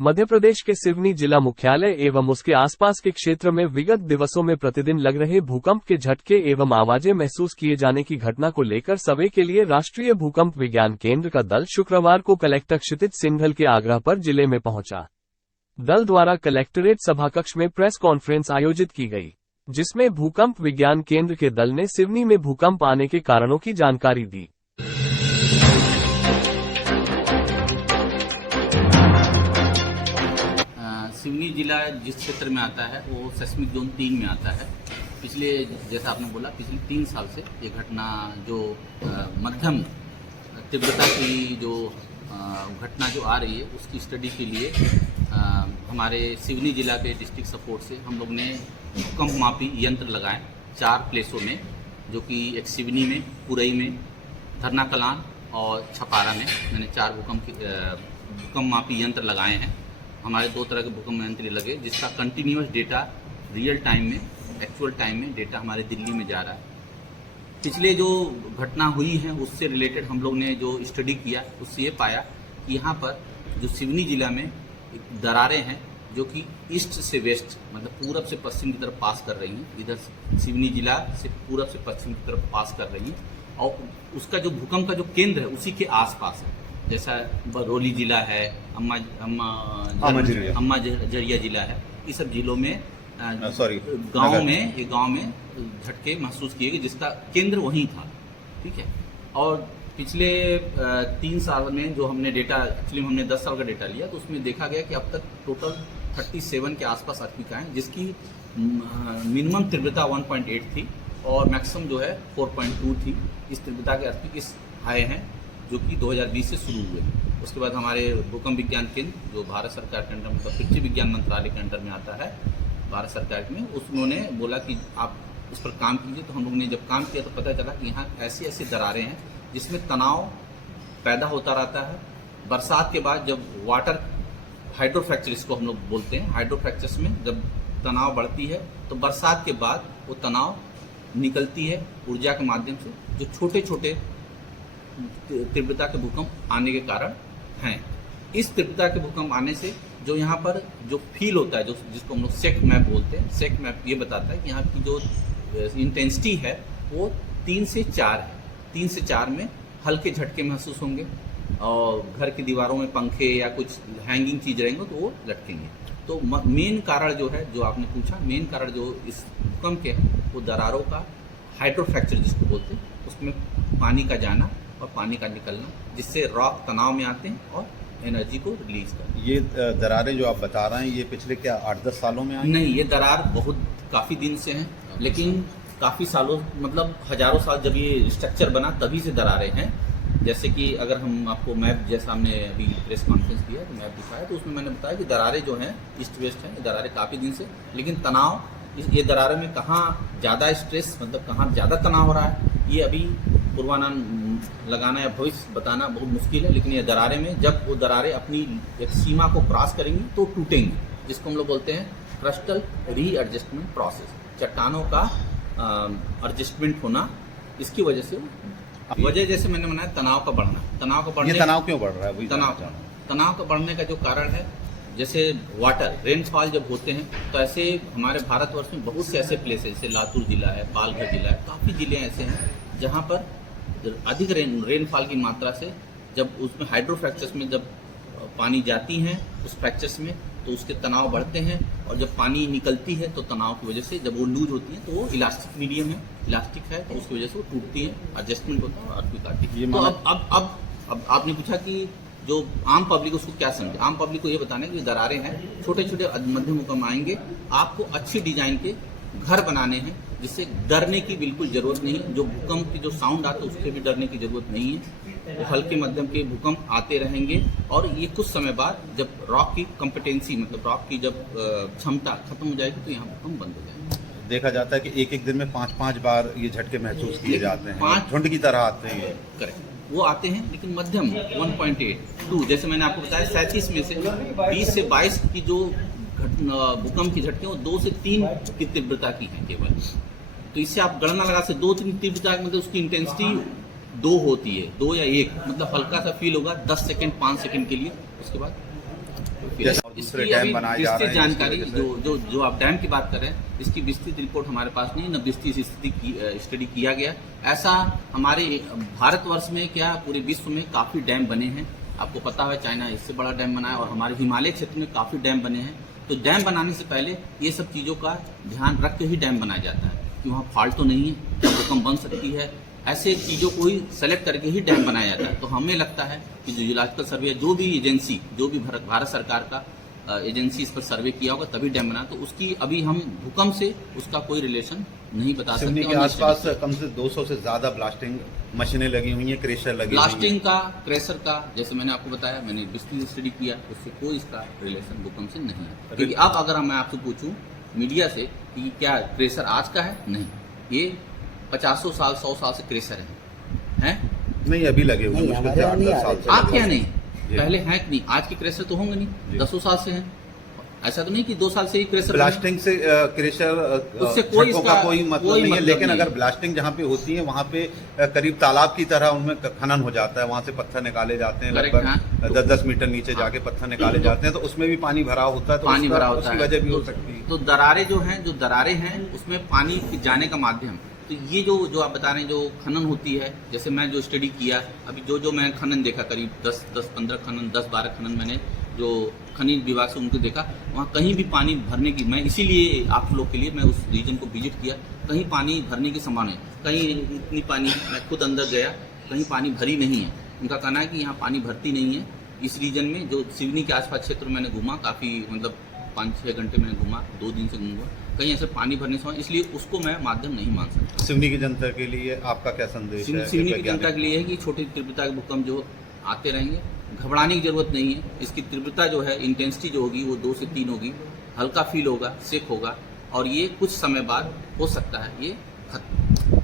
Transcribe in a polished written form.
मध्य प्रदेश के सिवनी जिला मुख्यालय एवं उसके आसपास के क्षेत्र में विगत दिवसों में प्रतिदिन लग रहे भूकंप के झटके एवं आवाजें महसूस किए जाने की घटना को लेकर सर्वे के लिए राष्ट्रीय भूकंप विज्ञान केंद्र का दल शुक्रवार को कलेक्टर क्षितिज सिंघल के आग्रह पर जिले में पहुंचा। दल द्वारा कलेक्ट्रेट सभाकक्ष में प्रेस कॉन्फ्रेंस आयोजित की गई, जिसमें भूकंप विज्ञान केंद्र के दल ने सिवनी में भूकंप आने के कारणों की जानकारी दी। सिवनी जिला जिस क्षेत्र में आता है वो सेस्मिक जोन 3 में आता है। पिछले, जैसा आपने बोला, पिछले 3 साल से ये घटना जो मध्यम तीव्रता की जो घटना जो आ रही है उसकी स्टडी के लिए हमारे सिवनी जिला के डिस्ट्रिक्ट सपोर्ट से हम लोग ने भूकंप मापी यंत्र लगाए 4 प्लेसों में, जो कि एक सिवनी में, पुरई में, धरना कलान और छपारा में मैंने 4 भूकंप मापी यंत्र लगाए हैं। हमारे 2 तरह के भूकंप यंत्र लगे, जिसका कंटिन्यूअस डेटा रियल टाइम में, एक्चुअल टाइम में डेटा हमारे दिल्ली में जा रहा है। पिछले जो घटना हुई है उससे रिलेटेड हम लोग ने जो स्टडी किया उससे ये पाया कि यहाँ पर जो सिवनी जिला में दरारें हैं जो कि ईस्ट से वेस्ट, मतलब पूरब से पश्चिम की तरफ पास कर रही हैं। इधर सिवनी जिला से पूरब से पश्चिम की तरफ पास कर रही हैं और उसका जो भूकंप का जो केंद्र है उसी के आसपास है। जैसा बरौली जिला है, अम्मा जरिया जिला है, इस सब जिलों में गांव में झटके महसूस किए गए जिसका केंद्र वहीं था। ठीक है। और पिछले 3 साल में जो हमने डेटा, एक्चुअली हमने 10 साल का डेटा लिया, तो उसमें देखा गया कि अब तक टोटल 37 के आसपास अर्थक्वेक आए, जिसकी मिनिमम तीव्रता 1.8 थी और मैक्सिमम जो है 4.2 थी। इस तीव्रता के अर्थक्वेक आए हैं जो कि 2020 से शुरू हुए। उसके बाद हमारे भूकंप विज्ञान केंद्र जो भारत सरकार के अंडर, मतलब पृथ्वी विज्ञान मंत्रालय के अंडर में आता है भारत सरकार में, उन्होंने बोला कि आप उस पर काम कीजिए। तो हम लोग ने जब काम किया तो पता चला कि यहाँ ऐसी ऐसी दरारें हैं जिसमें तनाव पैदा होता रहता है। बरसात के बाद जब वाटर हाइड्रोफ्रैक्चर, इसको हम लोग बोलते हैं, हाइड्रोफ्रैक्चर्स में जब तनाव बढ़ती है तो बरसात के बाद वो तनाव निकलती है ऊर्जा के माध्यम से, जो छोटे छोटे तीव्रता के भूकंप आने के कारण हैं। इस तीव्रता के भूकंप आने से जो यहाँ पर जो फील होता है, जो जिसको हम लोग सेक मैप बोलते हैं, सेक मैप ये बताता है कि यहाँ की जो इंटेंसिटी है वो 3 से 4 है। 3 से 4 में हल्के झटके महसूस होंगे और घर की दीवारों में पंखे या कुछ हैंगिंग चीज रहेंगे तो वो लटकेंगे। तो मेन कारण जो है, जो आपने पूछा, मेन कारण जो इस भूकंप के है वो दरारों का हाइड्रोफ्रैक्चर जिसको बोलते हैं, उसमें पानी का जाना और पानी का निकलना, जिससे रॉक तनाव में आते हैं और एनर्जी को रिलीज करते हैं। ये दरारें जो आप बता रहे हैं ये पिछले क्या 8-10 सालों में आई? नहीं, ये दरार काफ़ी दिन से हैं, लेकिन काफ़ी सालों, मतलब हजारों साल जब ये स्ट्रक्चर बना तभी से दरारें हैं। जैसे कि अगर हम आपको मैप, जैसा हमने अभी प्रेस कॉन्फ्रेंस किया तो मैप दिखाया, तो उसमें मैंने बताया कि दरारें जो हैं ईस्ट वेस्ट हैं, ये दरारें काफ़ी दिन से, लेकिन तनाव, ये दरारें में कहाँ ज़्यादा स्ट्रेस, मतलब कहाँ ज़्यादा तनाव हो रहा है, ये अभी पूर्वानुमान लगाना या भविष्य बताना बहुत मुश्किल है। लेकिन ये दरारें में, जब वो दरारें अपनी एक सीमा को क्रॉस करेंगी तो टूटेंगी, जिसको हम लोग बोलते हैं क्रस्टल रीएडजस्टमेंट प्रोसेस, चट्टानों का एडजस्टमेंट होना। इसकी वजह से जैसे मैंने बताया तनाव का बढ़ना, तनाव क्यों बढ़ रहा है? तनाव का बढ़ने का जो कारण है, जैसे वाटर रेनफॉल जब होते हैं तो ऐसे हमारे भारतवर्ष में बहुत से ऐसे प्लेस है, जैसे लातूर जिला है, पालघर जिला है, काफ़ी जिले ऐसे हैं जहाँ पर अधिक रेनफॉल की मात्रा से जब उसमें हाइड्रोफ्रैक्चर्स में जब पानी जाती हैं उस फ्रैक्चर्स में, तो उसके तनाव बढ़ते हैं और जब पानी निकलती है तो तनाव की वजह से जब वो लूज होती है तो वो इलास्टिक मीडियम है, इलास्टिक है, तो उसकी वजह से वो टूटती है, एडजस्टमेंट होता है और अर्थक्वेक आती है। तो अब आपने पूछा कि जो आम पब्लिक उसको क्या समझे। आम पब्लिक को ये बताना है कि दरारें हैं, छोटे छोटे मध्यम भूकंप आएंगे, आपको अच्छी डिजाइन के घर बनाने हैं जिससे डरने की बिल्कुल जरूरत नहीं है। जो भूकंप की जो साउंड आता है उससे भी डरने की जरूरत नहीं है। तो हल्के मध्यम के भूकंप आते रहेंगे और ये कुछ समय बाद जब रॉक की कॉम्पिटेंसी, मतलब रॉक की जब क्षमता खत्म हो जाएगी तो यहाँ भूकंप बंद हो जाएंगे। देखा जाता है कि एक दिन में 5-5 बार ये झटके महसूस किए जाते हैं, झुंड की तरह आते हैं। करेक्ट, वो आते हैं, लेकिन मध्यम 1.82, जैसे मैंने आपको बताया 37 में से 20 से 22 की जो भूकंप की झटके वो 2 से 3 की तीव्रता की हैं केवल। तो इससे आप गणना लगा से 2-3 तीव्रता, मतलब उसकी इंटेंसिटी 2 होती है, 2 या 1, मतलब हल्का सा फील होगा 10 सेकंड 5 सेकंड के लिए, उसके बाद दूसरे इसकी डैम अभी बनाए जा रहे विस्तृत हैं जानकारी जिसकी वजह से- जो आप डैम की बात कर रहे हैं, इसकी विस्तृत रिपोर्ट हमारे पास नहीं, न विस्तृत स्टडी किया गया। ऐसा हमारे भारतवर्ष में क्या पूरे विश्व में काफी डैम बने हैं। आपको पता है चाइना इससे बड़ा डैम बनाया और हमारे हिमालय क्षेत्र में काफी डैम बने हैं। तो डैम बनाने से पहले ये सब चीजों का ध्यान रख के ही डैम बनाया जाता है कि वहाँ फॉल्ट तो नहीं है, भूकंप बन सकती है, ऐसे चीजों को ही सेलेक्ट करके ही डैम बनाया जाता है। तो हमें लगता है कि जो जियोलॉजिकल सर्वे, जो भी एजेंसी, जो भी भारत सरकार का एजेंसी इस पर सर्वे किया होगा तभी डैम बना, तो उसकी अभी हम भूकंप से उसका कोई रिलेशन नहीं बता सकते। सिवनी के आसपास कम से 200 से ज्यादा ब्लास्टिंग मशीनें लगी हुई हैं, क्रेशर लगी हुई ब्लास्टिंग का, क्रेशर का, जैसे मैंने आपको बताया, मैंने विस्तृत स्टडी किया, उससे कोई इसका रिलेशन भूकंप से नहीं है। क्योंकि अब अगर मैं आपसे पूछूं मीडिया से कि क्या क्रेशर आज का है, नहीं, ये 50 साल 100 साल से क्रेशर हैं? नहीं, अभी लगे हुए मुश्किल से 8-10 साल से। आप क्या नहीं, पहले हैं कि नहीं, आज के क्रेशर तो होंगे नहीं, 10 साल से हैं। ऐसा तो नहीं कि 2 साल से ही क्रेशर ब्लास्टिंग से क्रेशर उससे कोई झटकों का कोई मतलब नहीं है, लेकिन अगर ब्लास्टिंग जहाँ पे होती है वहाँ पे करीब तालाब की तरह उनमें खनन हो जाता है, वहाँ से पत्थर निकाले जाते हैं, लगभग 10-10 मीटर नीचे जाके पत्थर निकाले जाते हैं, तो उसमें भी पानी भरा होता है, तो पानी भरा होता है, उसकी वजह भी हो सकती है। तो दरारें जो हैं, जो दरारें हैं उसमें पानी जाने का माध्यम, तो ये जो आप बता रहे हैं, जो खनन होती है, जैसे मैं जो स्टडी किया अभी, जो मैं खनन देखा, करीब 10-15 खनन, 10-12 खनन मैंने जो खनिज विभाग से उनको देखा, वहाँ कहीं भी पानी भरने की, मैं इसीलिए आप लोग के लिए मैं उस रीजन को विजिट किया, कहीं पानी भरने की संभावना है, कहीं इतनी पानी, मैं खुद अंदर गया, कहीं पानी भरी नहीं है। उनका कहना है कि यहाँ पानी भरती नहीं है इस रीजन में। जो सिवनी के आसपास क्षेत्र में मैंने घूमा, काफ़ी मतलब 5-6 घंटे मैंने घूमा, 2 दिन से घूमा, कहीं ऐसे पानी भरने से, इसलिए उसको मैं माध्यम नहीं मान सकता। सिवनी की जनता के लिए आपका क्या संदेश है? सिवनी की जनता के लिए है कि छोटी तीव्रता के भूकंप जो आते रहेंगे, घबराने की जरूरत नहीं है। इसकी तीव्रता जो है, इंटेंसिटी जो होगी वो 2 से 3 होगी, हल्का फील होगा, सेक होगा, और ये कुछ समय बाद हो सकता है ये खत्म।